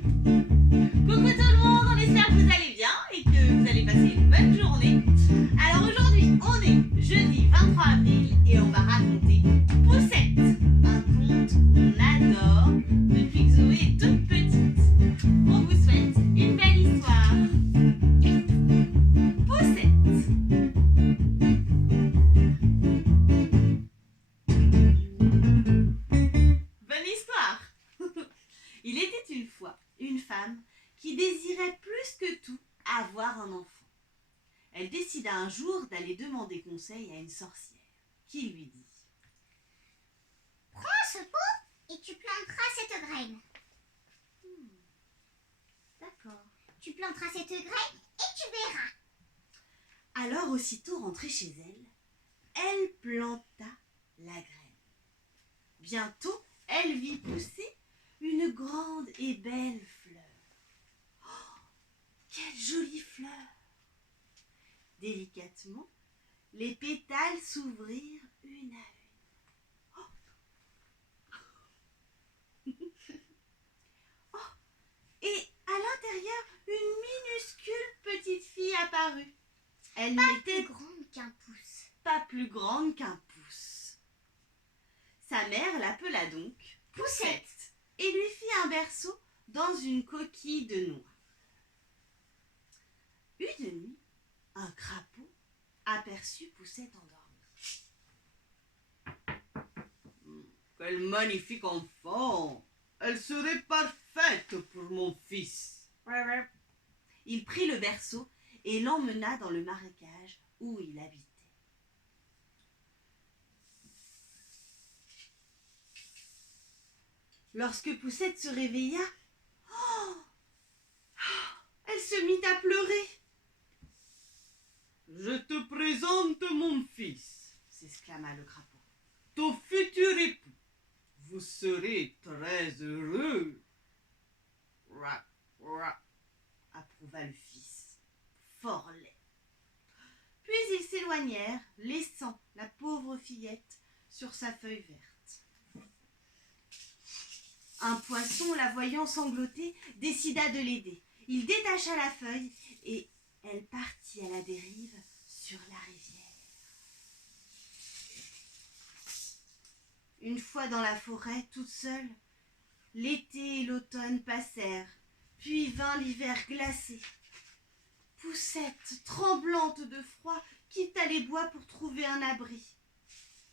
Coucou tout le monde, on espère que vous allez bien et que vous allez passer une bonne journée. Alors aujourd'hui, on est jeudi 23 avril et on va raconter Poussette, un conte qu'on adore depuis que Zoé est toute petite. On vous souhaite une belle histoire. Poussette. Bonne histoire. Il était une fois une femme qui désirait plus que tout avoir un enfant. Elle décida un jour d'aller demander conseil à une sorcière, qui lui dit « Prends ce pot et tu planteras cette graine. D'accord. Tu planteras cette graine et tu verras. » Alors aussitôt rentrée chez elle, elle planta la graine. Bientôt, elle vit pousser une grande et belle fleur. Oh, quelle jolie fleur! Délicatement, les pétales s'ouvrirent une à une. Oh, et à l'intérieur, une minuscule petite fille apparut. Elle n'était Plus grande qu'un pouce. pas plus grande qu'un pouce. Sa mère l'appela donc Poussette et lui fit un berceau dans une coquille de noix. Une nuit, un crapaud aperçut Poussette endormie. Quel magnifique enfant! Elle serait parfaite pour mon fils. Il prit le berceau et l'emmena dans le marécage où il habitait. Lorsque Poussette se réveilla, elle se mit à pleurer. « Je te présente mon fils, » s'exclama le crapaud. « Ton futur époux. Vous serez très heureux. » Rah, rah, approuva le fils, fort laid. Puis ils s'éloignèrent, laissant la pauvre fillette sur sa feuille verte. Un poisson, la voyant sangloter, décida de l'aider. Il détacha la feuille et elle partit à la dérive sur la rivière. Une fois dans la forêt, toute seule, l'été et l'automne passèrent, puis vint l'hiver glacé. Poussette, tremblante de froid, quitta les bois pour trouver un abri.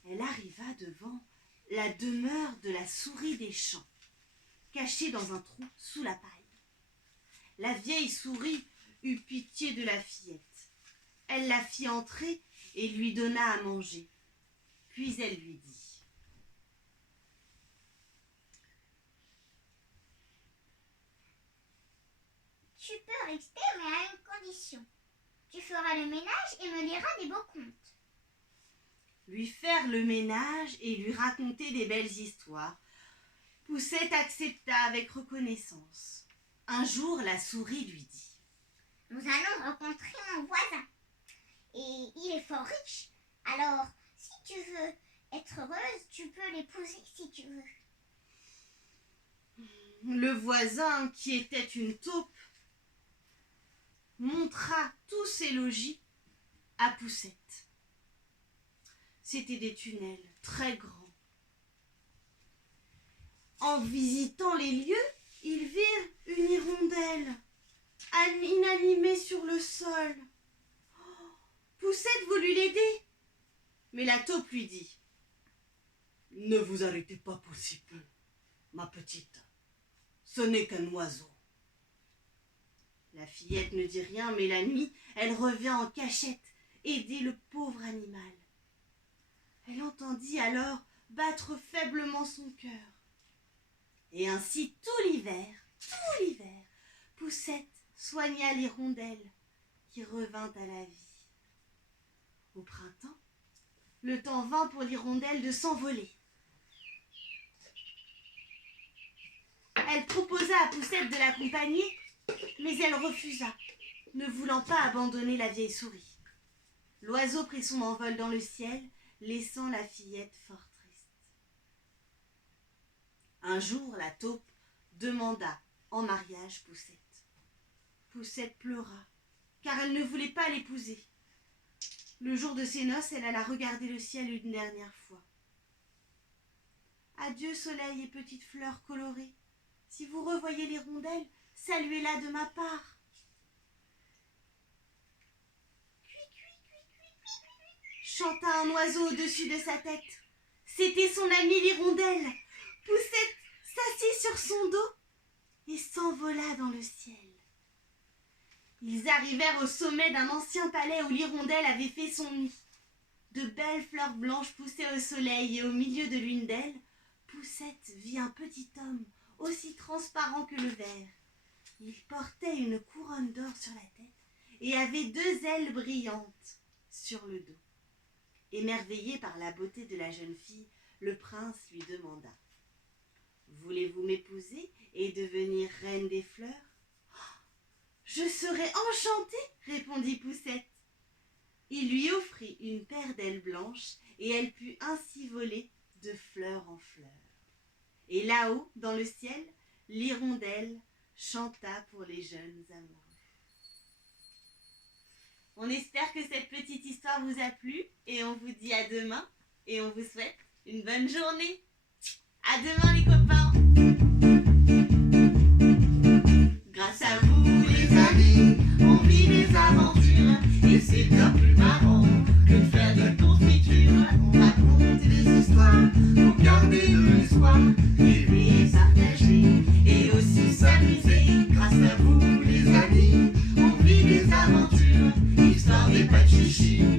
Elle arriva devant la demeure de la souris des champs, cachée dans un trou sous la paille. La vieille souris eut pitié de la fillette. Elle la fit entrer et lui donna à manger. Puis elle lui dit « Tu peux rester, mais à une condition. Tu feras le ménage et me liras des beaux contes. » Lui faire le ménage et lui raconter des belles histoires. Poussette accepta avec reconnaissance. Un jour, la souris lui dit « Nous allons rencontrer mon voisin. Et il est fort riche. Alors, si tu veux être heureuse, tu peux l'épouser si tu veux. » Le voisin, qui était une taupe, montra tous ses logis à Poussette. C'étaient des tunnels très grands. En visitant les lieux, ils virent une hirondelle inanimée sur le sol. Poussette voulut l'aider, mais la taupe lui dit « Ne vous arrêtez pas pour si peu, ma petite. Ce n'est qu'un oiseau. » La fillette ne dit rien, mais la nuit, elle revint en cachette aider le pauvre animal. Elle entendit alors battre faiblement son cœur. Et ainsi, tout l'hiver, Poussette soigna l'hirondelle qui revint à la vie. Au printemps, le temps vint pour l'hirondelle de s'envoler. Elle proposa à Poussette de l'accompagner, mais elle refusa, ne voulant pas abandonner la vieille souris. L'oiseau prit son envol dans le ciel, laissant la fillette fort triste. Un jour, la taupe demanda en mariage Poussette. Poussette pleura, car elle ne voulait pas l'épouser. Le jour de ses noces, elle alla regarder le ciel une dernière fois. Adieu soleil et petites fleurs colorées. Si vous revoyez l'hirondelle, saluez-la de ma part. Chanta un oiseau au-dessus de sa tête. C'était son amie l'hirondelle. Poussette s'assit sur son dos et s'envola dans le ciel. Ils arrivèrent au sommet d'un ancien palais où l'hirondelle avait fait son nid. De belles fleurs blanches poussaient au soleil et au milieu de l'une d'elles, Poussette vit un petit homme aussi transparent que le verre. Il portait une couronne d'or sur la tête et avait 2 ailes brillantes sur le dos. Émerveillé par la beauté de la jeune fille, le prince lui demanda « Voulez-vous m'épouser et devenir reine des fleurs ?»« Je serais enchantée, répondit Poussette. Il lui offrit une paire d'ailes blanches et elle put ainsi voler de fleur en fleur. Et là-haut, dans le ciel, l'hirondelle chanta pour les jeunes amoureux. On espère que cette petite histoire vous a plu et on vous dit à demain et on vous souhaite une bonne journée. À demain les copains. Grâce à vous les amis, on vit des aventures et c'est bien plus marrant que de faire des confitures. On raconte des histoires pour garder de l'espoir, rêver, partager et aussi s'amuser. Grâce à vous les amis, on vit des aventures, histoire des pas de chichi.